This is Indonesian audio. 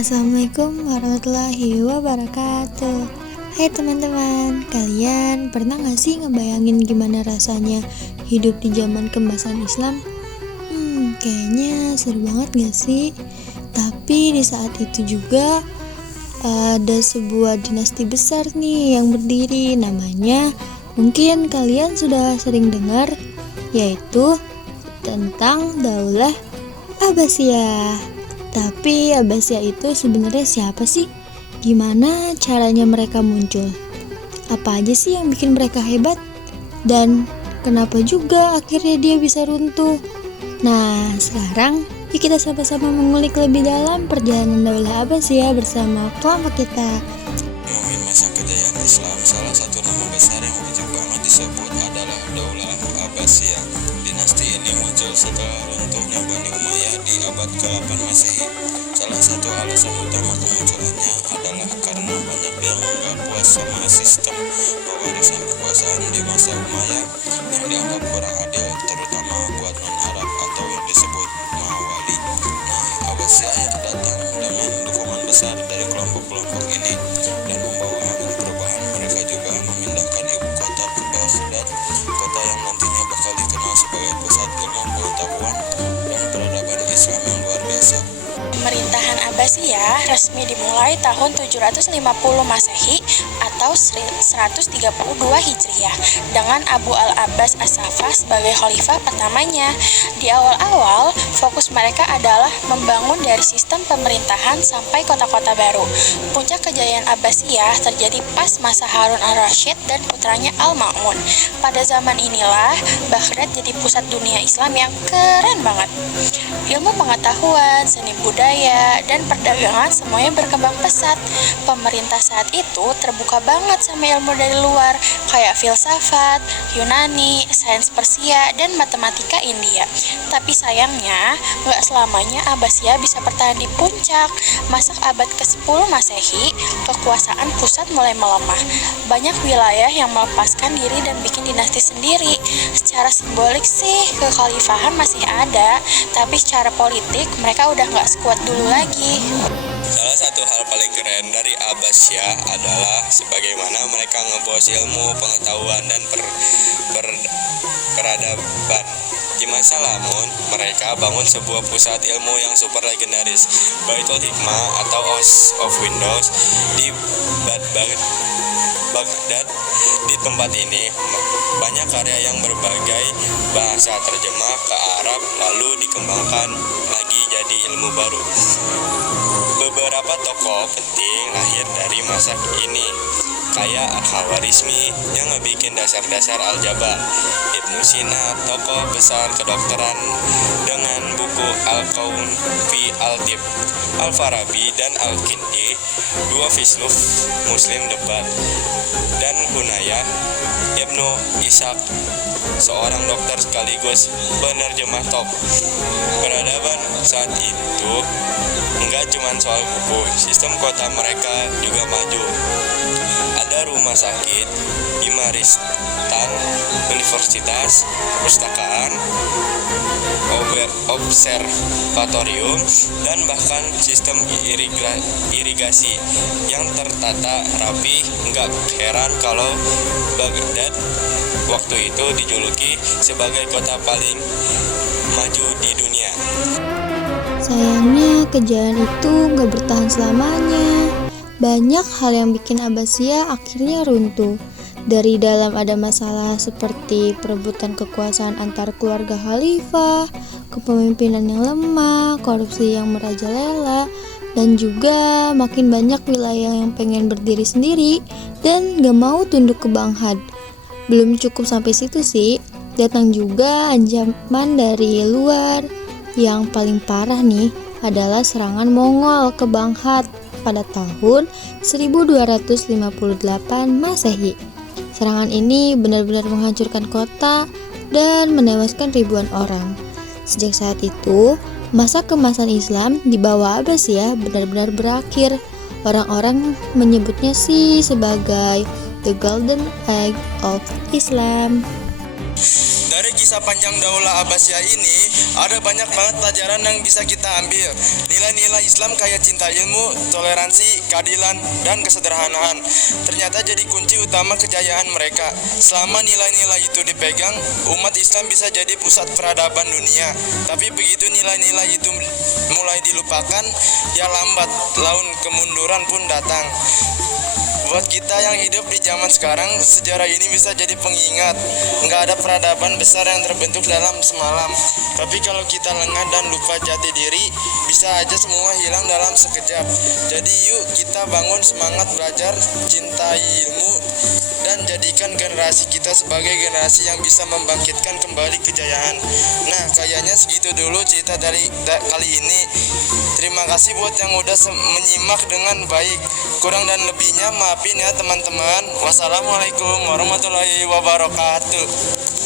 Assalamualaikum warahmatullahi wabarakatuh. Hai teman-teman, kalian pernah gak sih ngebayangin gimana rasanya hidup di zaman keemasan Islam? Kayaknya seru banget gak sih? Tapi di saat itu juga ada sebuah dinasti besar nih yang berdiri. Namanya mungkin kalian sudah sering dengar, yaitu tentang Daulah Abbasiyah. Tapi Abbasiyah itu sebenarnya siapa sih? Gimana caranya mereka muncul? Apa aja sih yang bikin mereka hebat? Dan kenapa juga akhirnya dia bisa runtuh? Nah, sekarang yuk kita sama-sama mengulik lebih dalam perjalanan Daulah Abbasiyah bersama kelompok kita. Ngomongin masa kejayaan Islam, salah satu nama besar yang wajib banget disebut adalah Daulah Abbasiyah. Dinasti ini muncul setelah runtuhnya Bani Umayyah di abad ke-8 Masehi. Salah satu alasan utama kemunculannya adalah karena banyak yang gak puas sama sistem pewarisan kekuasaan di masa Umayyah yang dianggap kurang adil, terutama buat non-Arab atau yang disebut Mawali. Nah, Abbasiyah datang dengan dukungan besar dari kelompok-kelompok ini dan membawa angin perubahan. Mereka juga memindahkan ibu kota ke Baghdad, kota yang nantinya bakal dikenal sebagai pusat ilmu pengetahuan dan peradaban Islam yang luar biasa. Pemerintahan Abbasiyah resmi dimulai tahun 750 Masehi atau 132 Hijriah dengan Abu al-Abbas as-Saffah sebagai khalifah pertamanya. Di awal-awal, fokus mereka adalah membangun dari sistem pemerintahan sampai kota-kota baru. Puncak kejayaan Abbasiyah terjadi pas masa Harun al-Rashid dan putranya Al-Ma'mun. Pada zaman inilah, Baghdad jadi pusat dunia Islam yang keren banget. Ilmu pengetahuan, seni budaya, dan perdagangan semuanya berkembang pesat. Pemerintah saat itu terbuka banget sama ilmu dari luar, kayak filsafat, Yunani, sains Persia, dan matematika India. Tapi sayangnya, nggak selamanya Abbasiyah bisa bertahan di puncak. Masa abad ke-10 Masehi, kekuasaan pusat mulai melemah. Banyak wilayah yang melepaskan diri dan bikin dinasti sendiri. Secara simbolik sih, kekhalifahan masih ada, tapi secara politik mereka udah nggak sekuat dulu lagi. Salah satu hal paling keren dari Abbasiyah adalah sebagaimana mereka ngebos ilmu, pengetahuan, dan peradaban. Di masa Lamun, mereka bangun sebuah pusat ilmu yang super legendaris, Baitul Hikmah atau House of Windows di Baghdad. Di tempat ini, banyak karya yang berbagai bahasa terjemah ke Arab lalu dikembangkan lagi jadi ilmu baru. Beberapa tokoh penting lahir dari masa ini, kayak Al-Khawarizmi yang ngebikin dasar-dasar aljabar, Ibnu Sina, tokoh besar kedokteran dengan buku Al-Qaun fi Al-Tib, Al-Farabi dan Al-Kindi, dua filsuf Muslim debat, dan Hunayah Ibnu Ishaq, seorang dokter sekaligus penerjemah top. Peradaban saat itu enggak cuma soal buku, sistem kota mereka juga maju. Ada rumah sakit, imaristan, universitas, perpustakaan, observatorium, dan bahkan sistem irigasi yang tertata rapi. Enggak heran kalau Baghdad waktu itu dijuluki sebagai kota paling maju di dunia. Sayangnya kejayaan itu gak bertahan selamanya. Banyak hal yang bikin Abbasiyah akhirnya runtuh. Dari dalam ada masalah seperti perebutan kekuasaan antar keluarga khalifah, kepemimpinan yang lemah, korupsi yang merajalela, dan juga makin banyak wilayah yang pengen berdiri sendiri dan gak mau tunduk ke Baghdad. Belum cukup sampai situ sih, datang juga ancaman dari luar. Yang paling parah nih adalah serangan Mongol ke Baghdad pada tahun 1258 Masehi. Serangan ini benar-benar menghancurkan kota dan menewaskan ribuan orang. Sejak saat itu, masa keemasan Islam di bawah Abbasiyah benar-benar berakhir. Orang-orang menyebutnya sih sebagai The Golden Age of Islam. Dari kisah panjang Daulah Abbasiyah ini, ada banyak banget pelajaran yang bisa kita ambil. Nilai-nilai Islam kayak cinta ilmu, toleransi, keadilan, dan kesederhanaan ternyata jadi kunci utama kejayaan mereka. Selama nilai-nilai itu dipegang, umat Islam bisa jadi pusat peradaban dunia. Tapi begitu nilai-nilai itu mulai dilupakan, ya lambat laun kemunduran pun datang. Buat kita yang hidup di zaman sekarang, sejarah ini bisa jadi pengingat. Nggak ada peradaban besar yang terbentuk dalam semalam. Tapi kalau kita lengah dan lupa jati diri, bisa aja semua hilang dalam sekejap. Jadi yuk kita bangun semangat belajar, cintai ilmu, dan jadikan generasi kita sebagai generasi yang bisa membangkitkan kembali kejayaan. Nah, kayaknya segitu dulu cerita dari kali ini. Terima kasih buat yang udah menyimak dengan baik. Kurang dan lebihnya maafin ya teman-teman. Wassalamualaikum warahmatullahi wabarakatuh.